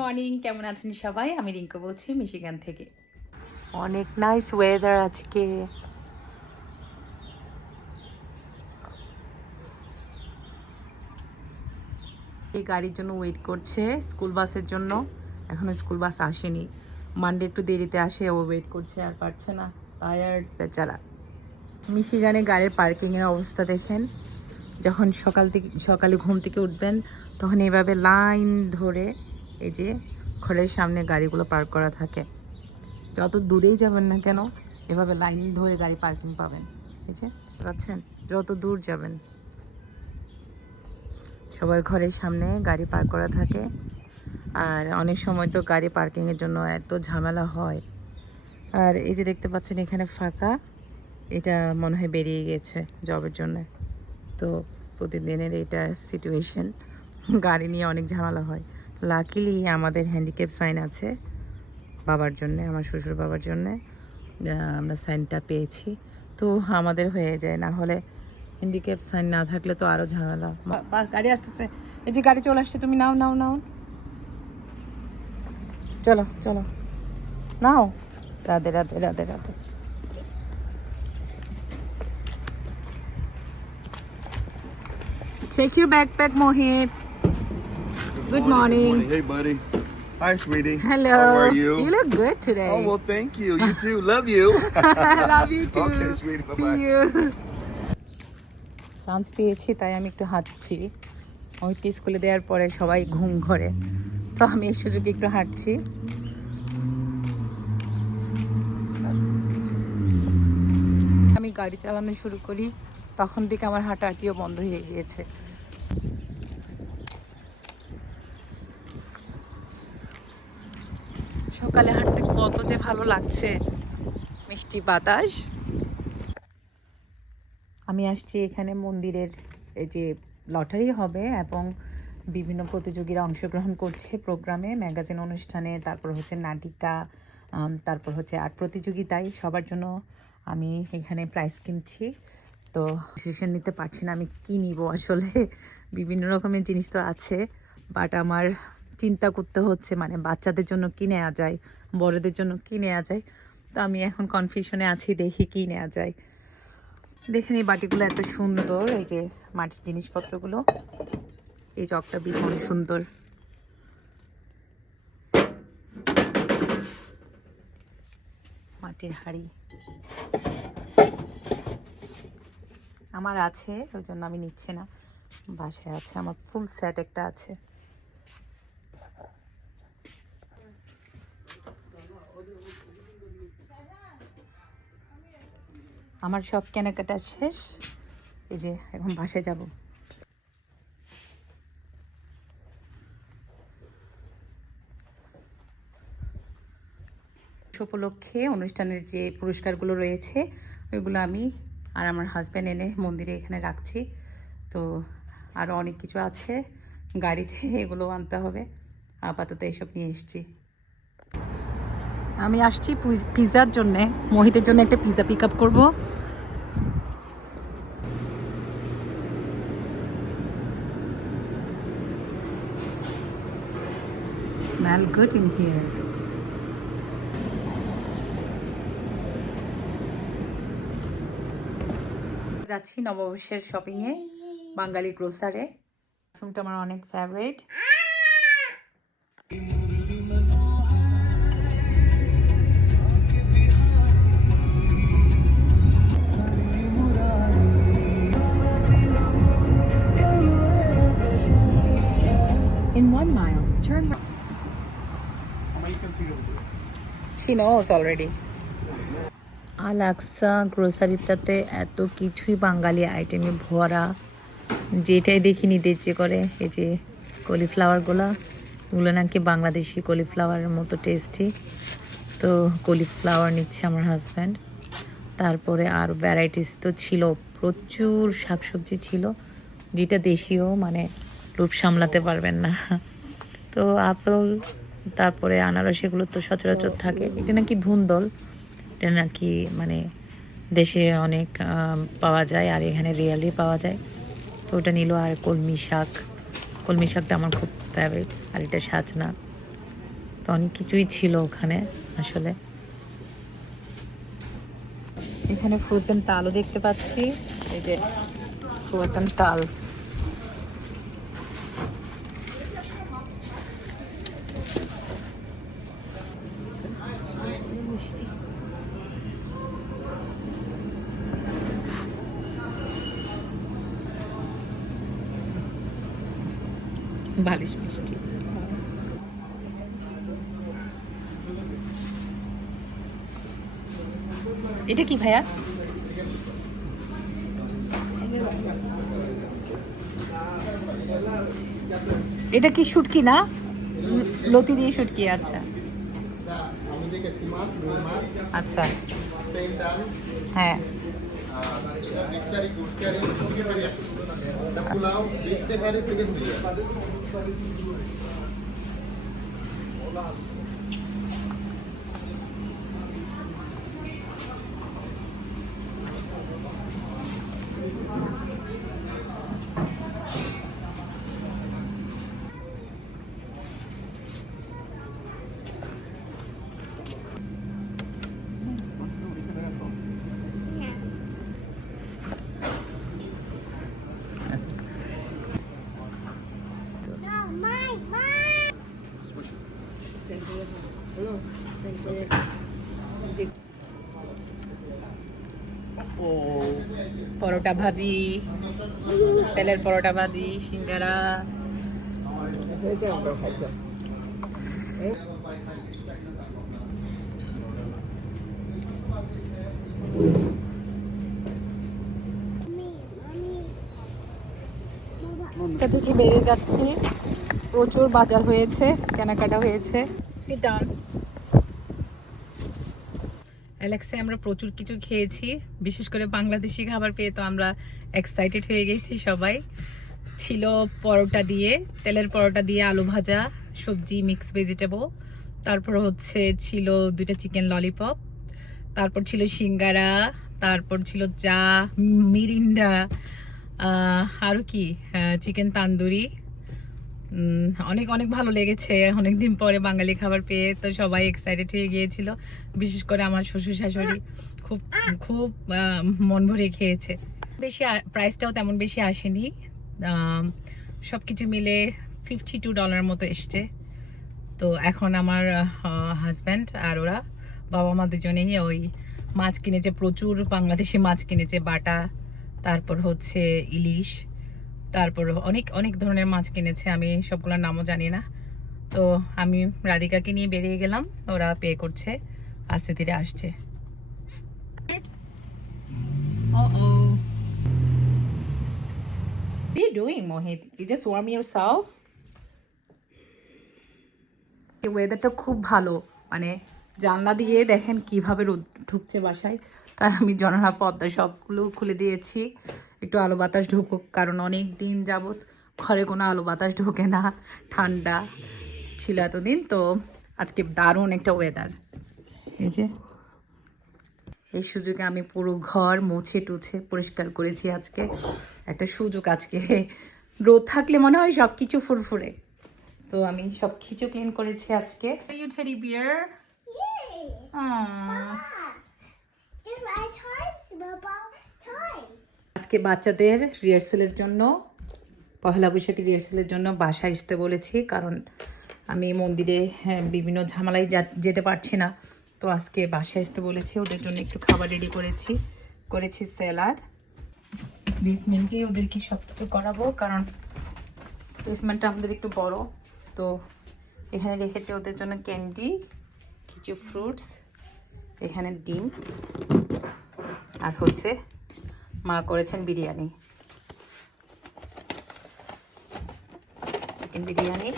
Morning, কেমন আছেন সবাই? আমি রিঙ্কু বলছি মিশিগান থেকে। অনেক নাইস ওয়েদার আজকে। এই গাড়ির জন্য ওয়েট করছে, স্কুল বাসের জন্য। এখনো স্কুল বাস আসেনি। মানডে একটু দেরিতে আসে, ও ওয়েট করছে আর পারছে না, টায়ার্ড বেচারা। মিশিগানে গাড়ির পার্কিংয়ের অবস্থা দেখেন। যখন সকালে ঘুম থেকে উঠবেন তখন এইভাবে লাইন ধরে এই যে ঘরের সামনে গাড়িগুলো পার্ক করা থাকে। যত দূরেই যাবেন না কেন এভাবে লাইন ধরে গাড়ি পার্কিং পাবেন। এই যে পাচ্ছেন, যত দূর যাবেন সবার ঘরের সামনে গাড়ি পার্ক করা থাকে। আর অনেক সময় তো গাড়ি পার্কিংয়ের জন্য এত ঝামেলা হয়। আর এই যে দেখতে পাচ্ছেন এখানে ফাঁকা, এটা মনে হয় বেরিয়ে গেছে জবের জন্য। তো প্রতিদিনের এটা সিচুয়েশন, গাড়ি নিয়ে অনেক ঝামেলা হয়। লাকিলি আমাদের হ্যান্ডিক্যাপ সাইন আছে বাবার জন্যে, আমার শ্বশুর বাবার জন্যে আমরা সাইনটা পেয়েছি, তো আমাদের হয়ে যায়। না হলে হ্যান্ডিক্যাপ সাইন না থাকলে তো আরও ঝামেলা। গাড়ি আসতেছে, এই যে গাড়ি চলে আসছে, তুমি নাও নাও নাও, চলো চলো নাও। Radhe Radhe Radhe Radhe. Take your backpack, Mohit. Good morning. Hey, buddy. Hi, sweetie. Hello. How are you? You look good today. Oh, well, thank you. You too. Love you. I love you too. Okay, sweetie. Bye-bye. See you. Chance পেয়েছি তাই আমি একটু হাঁটছি। ওইটি স্কুলে দেওয়ার পরে সবাই ঘুম ঘরে, তো আমি এই সুযোগে একটু হাঁটছি। আমি গাড়ি চালানো শুরু করি তখন থেকে আমার হাঁটাহাঁটিও বন্ধ হয়ে গিয়েছে। সকালে হাঁটতে কত যে ভালো লাগছে, মিষ্টি বাতাস। আমি আসছি এখানে মন্দিরের এই যে লটারি হবে এবং বিভিন্ন প্রতিযোগীরা অংশগ্রহণ করছে প্রোগ্রামে, ম্যাগাজিন অনুষ্ঠানে, তারপর হচ্ছে নাটিকা, তারপর হচ্ছে আর্ট প্রতিযোগিতায়। সবার জন্য আমি এখানে প্রাইজ কিনছি। তো ডিসিশন নিতে পারছি না আমি কী নিব আসলে। বিভিন্ন রকমের জিনিস তো আছে, বাট আমার চিন্তা করতে হচ্ছে মানে বাচ্চাদের জন্য কী নেওয়া যায়, বড়দের জন্য কী নেওয়া যায়। তো আমি এখন কনফিউশনে আছি, দেখি কী নেওয়া যায়। দেখেন এই বাটিগুলো এত সুন্দর, এই যে মাটির জিনিসপত্রগুলো। এই চকটা ভীষণ সুন্দর। মাটির হাঁড়ি আমার আছে, ওই জন্য আমি নিচ্ছি না, বাসায় আছে আমার ফুল সেট একটা আছে। আমার সব কেনাকাটা শেষ, এই যে এখন বাসায় যাব। উপলক্ষে অনুষ্ঠানের যে পুরস্কারগুলো রয়েছে ওইগুলো আমি আর আমার হাজব্যান্ড এনে মন্দিরে এখানে রাখছি। তো আরও অনেক কিছু আছে গাড়িতে, এগুলো আনতে হবে। আপাতত এসব নিয়ে এসেছি। আমি আসছি পিৎজার জন্যে, মোহিতের জন্য একটা পিৎজা পিক আপ করবো। Smell good in here. যাচ্ছি নববর্ষের শপিংয়ে, বাঙালি গ্রোসারে। পারফিউমটা আমার অনেক favourite. In 1 mile, turn right. She knows already. আলাক্সা গ্রোসারিটাতে এত কিছুই বাঙালি আইটেমে ভরা, যেটাই দেখি নিতে ইচ্ছে করে। এই যে কলিফ্লাওয়ারগুলো, ওগুলো নাকি বাংলাদেশি কলিফ্লাওয়ারের মতো টেস্টি, তো কলিফ্লাওয়ার নিচ্ছে আমার হাজব্যান্ড। তারপরে আর ভ্যারাইটিস তো ছিল, প্রচুর শাকসবজি ছিল, যেটা দেশীয় মানে লোভ সামলাতে পারবেন না। তো আপেল, তারপরে আনারস, এগুলো তো সচরাচর থাকে। এটা নাকি ধুন্দল, এটা নাকি মানে দেশে অনেক পাওয়া যায় আর এখানে রিয়েলি পাওয়া যায়, তো ওটা নিল। আর কলমি শাকটা আমার খুব ফেভারিট। আর এটা সাজনা, তো অনেক কিছুই ছিল ওখানে আসলে। এখানে ফ্রোজেন তালও দেখতে পাচ্ছি, এই যে ফ্রোজেন তাল। বালিশ মিষ্টি। এটা কি ভাইয়া? এটা কি শুটকি না? লতি দিয়ে শুটকি, আচ্ছা আচ্ছা হ্যাঁ। ও পরোটা ভাজি, তেলের পরোটা ভাজি, সিঙ্গারা। থেকে বেরিয়ে যাচ্ছি, প্রচুর বাজার হয়েছে, কেনাকাটা হয়েছে। Sit down. অ্যালেক্সে আমরা প্রচুর কিছু খেয়েছি, বিশেষ করে বাংলাদেশি খাবার পেয়ে তো আমরা এক্সাইটেড হয়ে গেছি সবাই। ছিল পরোটা দিয়ে, তেলের পরোটা দিয়ে আলু ভাজা, সবজি, মিক্স ভেজিটেবল, তারপর হচ্ছে ছিল 2টা চিকেন ললিপপ, তারপর ছিল সিঙ্গারা, তারপর ছিল চা, মিরিন্ডা, আরও কি চিকেন তান্দুরি। অনেক অনেক ভালো লেগেছে, অনেকদিন পরে বাঙালি খাবার পেয়ে তো সবাই এক্সাইটেড হয়ে গিয়েছিল। বিশেষ করে আমার শ্বশুর শাশুড়ি খুব খুব মন ভরে খেয়েছে। বেশি প্রাইসটাও তেমন বেশি আসেনি, সব কিছু মিলে $52 মতো এসছে। তো এখন আমার হাজব্যান্ড আর ওরা বাবা মা দুজনেই ওই মাছ কিনেছে, প্রচুর বাংলাদেশি মাছ কিনেছে, বাটা, তারপর হচ্ছে ইলিশ, তারপর অনেক অনেক ধরনের মাছ কিনেছে, আমি সবগুলোর নামও জানি না। তো আমি রাধিকাকে নিয়ে বেরিয়ে গেলাম, ওরা পে করছে, আস্তে ধীরে আসছে। What are you doing, Mohit? You just warm yourself? ওয়েদারটা খুব ভালো, মানে জানলা দিয়ে দেখেন কিভাবে রোদ ঢুকছে বাসায়। তাই আমি জানালা পর্দা সবগুলো খুলে দিয়েছি, একটু আলো বাতাস ঢুকুক, কারণ অনেক দিন যাবত ঘরে কোনো আলো বাতাস ঢোকে না, ঠান্ডা ছিল এতদিন। তো আজকে দারুণ একটা ওয়েদার। এই যে এই সুযোগে আমি পুরো ঘর মুছে টুছে পরিষ্কার করেছি আজকে, একটা সুযোগ আজকে। রোদ থাকলে মনে হয় সব কিছু ফুরফুরে, তো আমি সব কিছু ক্লিন করেছি আজকে। You teddy bear? Yay! Aww. They're my toys, Bubba toys. আজকে বাচ্চাদের রিহার্সেলের জন্য, পহেলা বৈশাখী রিহার্সেলের জন্য বাসায় আসতে বলেছি, কারণ আমি মন্দিরে বিভিন্ন ঝামেলায় যেতে পারছি না। তো আজকে বাসায় আসতে বলেছি, ওদের জন্য একটু খাবার রেডি করেছি স্যালাড। বেসমেন্টে ওদেরকে সব কিছু করাবো, কারণ বেসমেন্টটা আমাদের একটু বড়। তো এখানে রেখেছি ওদের জন্য ক্যান্ডি, কিছু ফ্রুটস, এখানে ডিম, আর হচ্ছে মা করেছেন বিরিয়ানি, চিকেন বিরিয়ানি।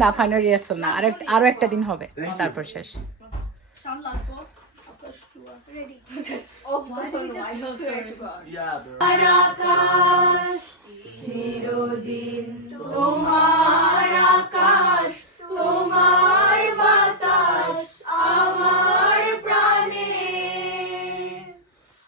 না, ফাইনাল রিহার্সাল না, আরো একটা দিন হবে, তারপর শেষ। আকাশ চিরদিন তোমার আকাশ, তোমার বাতাস আমার প্রাণে,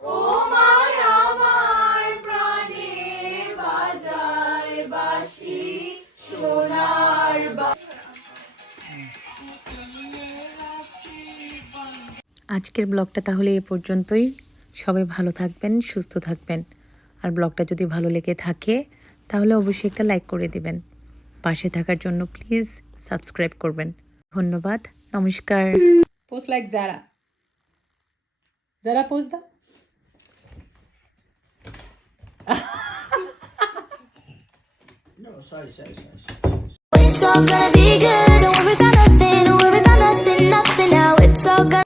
ও মায় আমার প্রাণে বাজায় বাঁশি সোনার আজকের ব্লগটা তাহলে এ পর্যন্তই। সবাই ভালো থাকবেন, সুস্থ থাকবেন। আর ব্লগটা যদি ভালো লেগে থাকে তাহলে অবশ্যই একটা লাইক করে দিবেন। পাশে থাকার জন্য প্লিজ সাবস্ক্রাইব করবেন। ধন্যবাদ, নমস্কার। পোস্ট লাইক জারা, জারা পোস্ট দা। It's all gonna be good.